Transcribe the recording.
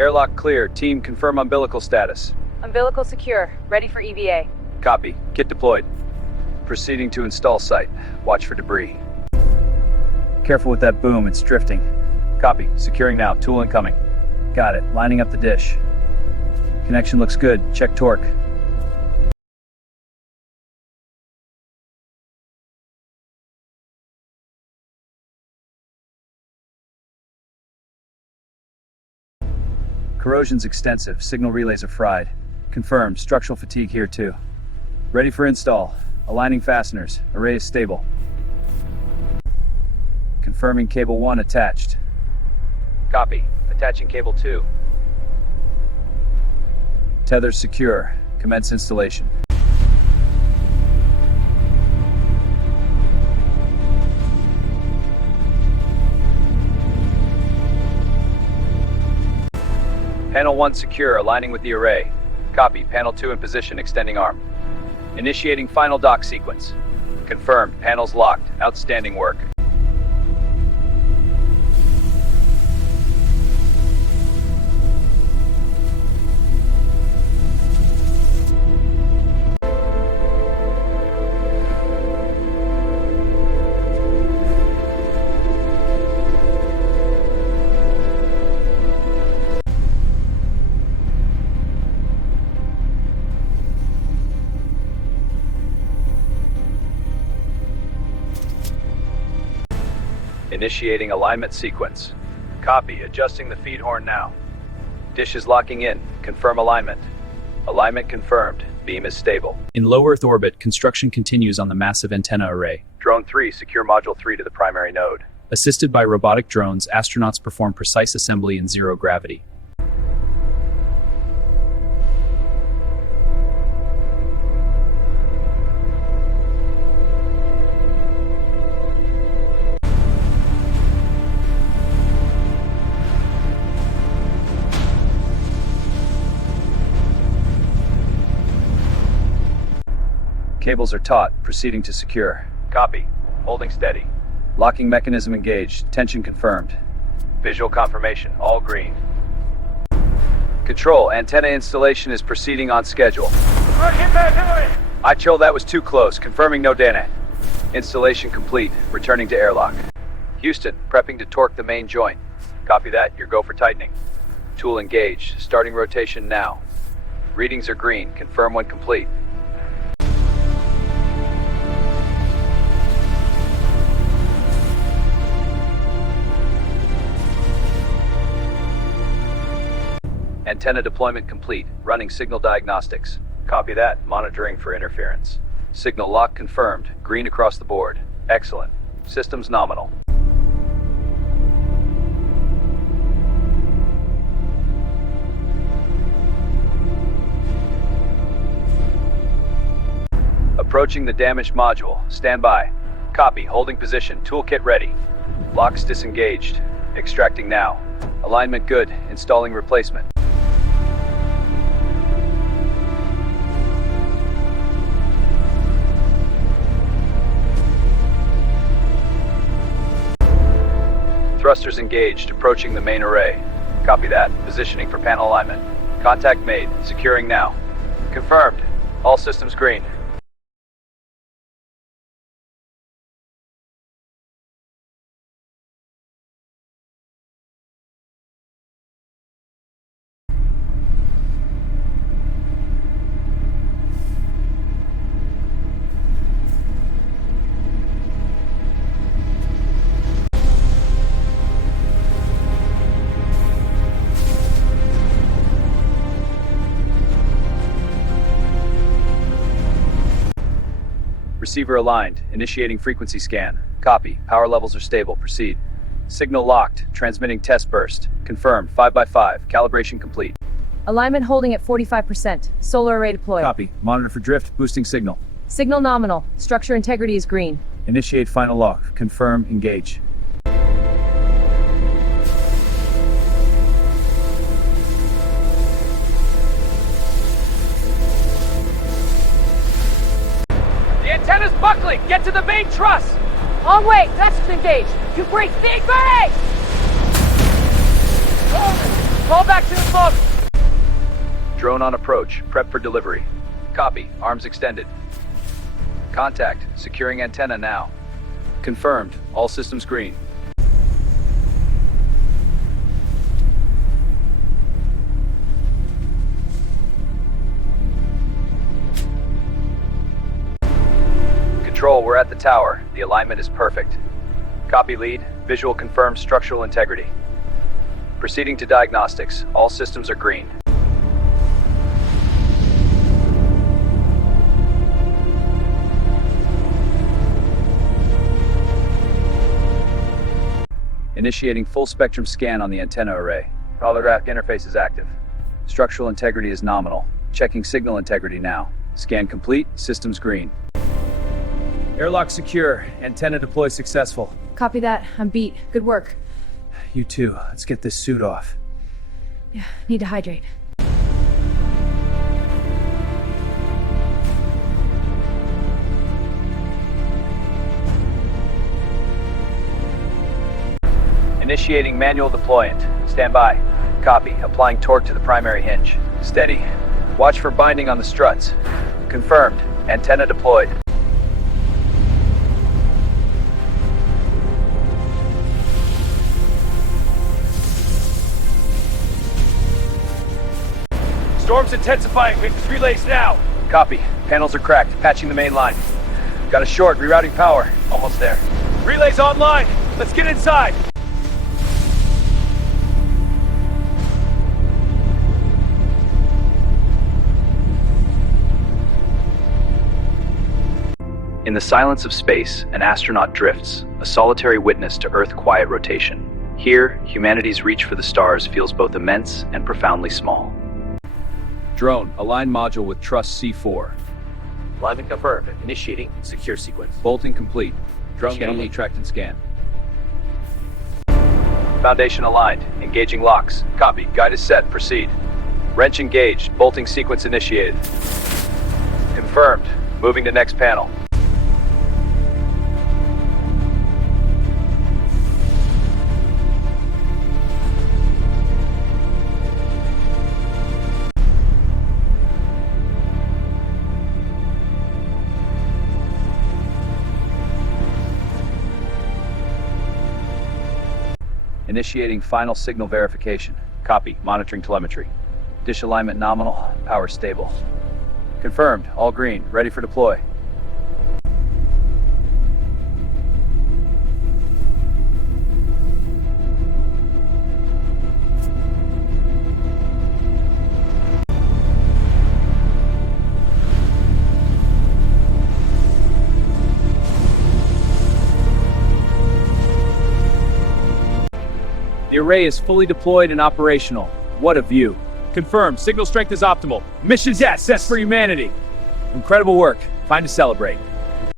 Airlock clear. Team, confirm umbilical status. Umbilical secure. Ready for EVA. Copy. Kit deployed. Proceeding to install site. Watch for debris. Careful with that boom, it's drifting. Copy. Securing now. Tool incoming. Got it. Lining up the dish. Connection looks good. Check torque. Corrosion's extensive. Signal relays are fried. Confirmed. Structural fatigue here too. Ready for install. Aligning fasteners. Array is stable. Confirming cable 1 attached. Copy. Attaching cable 2. Tether secure. Commence installation. Panel 1 secure, aligning with the array. Copy. Panel 2 in position, extending arm. Initiating final dock sequence. Confirmed. Panels locked. Outstanding work. Initiating alignment sequence. Copy. Adjusting the feed horn now. Dish is locking in. Confirm alignment. Alignment confirmed. Beam is stable. In low Earth orbit, construction continues on the massive antenna array. Drone 3, secure module 3 to the primary node. Assisted by robotic drones, astronauts perform precise assembly in zero gravity. Cables are taut. Proceeding to secure. Copy. Holding steady. Locking mechanism engaged. Tension confirmed. Visual confirmation. All green. Control. Antenna installation is proceeding on schedule. Ichol, that was too close. Confirming no data. Installation complete. Returning to airlock. Houston, prepping to torque the main joint. Copy that. Your go for tightening. Tool engaged. Starting rotation now. Readings are green. Confirm when complete. Antenna deployment complete. Running signal diagnostics. Copy that. Monitoring for interference. Signal lock confirmed. Green across the board. Excellent. Systems nominal. Approaching the damaged module. Stand by. Copy. Holding position. Toolkit ready. Locks disengaged. Extracting now. Alignment good. Installing replacement. Thrusters engaged, approaching the main array. Copy that. Positioning for panel alignment. Contact made. Securing now. Confirmed. All systems green. Receiver aligned. Initiating frequency scan. Copy. Power levels are stable. Proceed. Signal locked. Transmitting test burst. Confirmed. 5x5. Calibration complete. Alignment holding at 45%. Solar array deployed. Copy. Monitor for drift. Boosting signal. Signal nominal. Structure integrity is green. Initiate final lock. Confirm. Engage. Antenna's buckling! Get to the main truss! On way! Thrusters engaged! You break big base! Fall back to the smoke! Drone on approach. Prep for delivery. Copy. Arms extended. Contact. Securing antenna now. Confirmed. All systems green. Control, we're at the tower. The alignment is perfect. Copy lead. Visual confirms structural integrity. Proceeding to diagnostics. All systems are green. Initiating full spectrum scan on the antenna array. Holographic interface is active. Structural integrity is nominal. Checking signal integrity now. Scan complete. Systems green. Airlock secure. Antenna deploy successful. Copy that. I'm beat. Good work. You too. Let's get this suit off. Yeah, need to hydrate. Initiating manual deployment. Stand by. Copy. Applying torque to the primary hinge. Steady. Watch for binding on the struts. Confirmed. Antenna deployed. Storm's intensifying. Make the relays now. Copy. Panels are cracked. Patching the main line. Got a short. Rerouting power. Almost there. Relays online. Let's get inside. In the silence of space, an astronaut drifts, a solitary witness to Earth quiet rotation. Here, humanity's reach for the stars feels both immense and profoundly small. Drone, align module with truss C4. Live and confirmed. Initiating secure sequence. Bolting complete. Drone Scanning. getting tracked and scan. Foundation aligned. Engaging locks. Copy. Guide is set. Proceed. Wrench engaged. Bolting sequence initiated. Confirmed. Moving to next panel. Initiating final signal verification. Copy. Monitoring telemetry. Dish alignment nominal. Power stable. Confirmed. All green. Ready for deploy. The array is fully deployed and operational. What a view. Confirmed. Signal strength is optimal. Mission's set for humanity. Incredible work. Time to celebrate.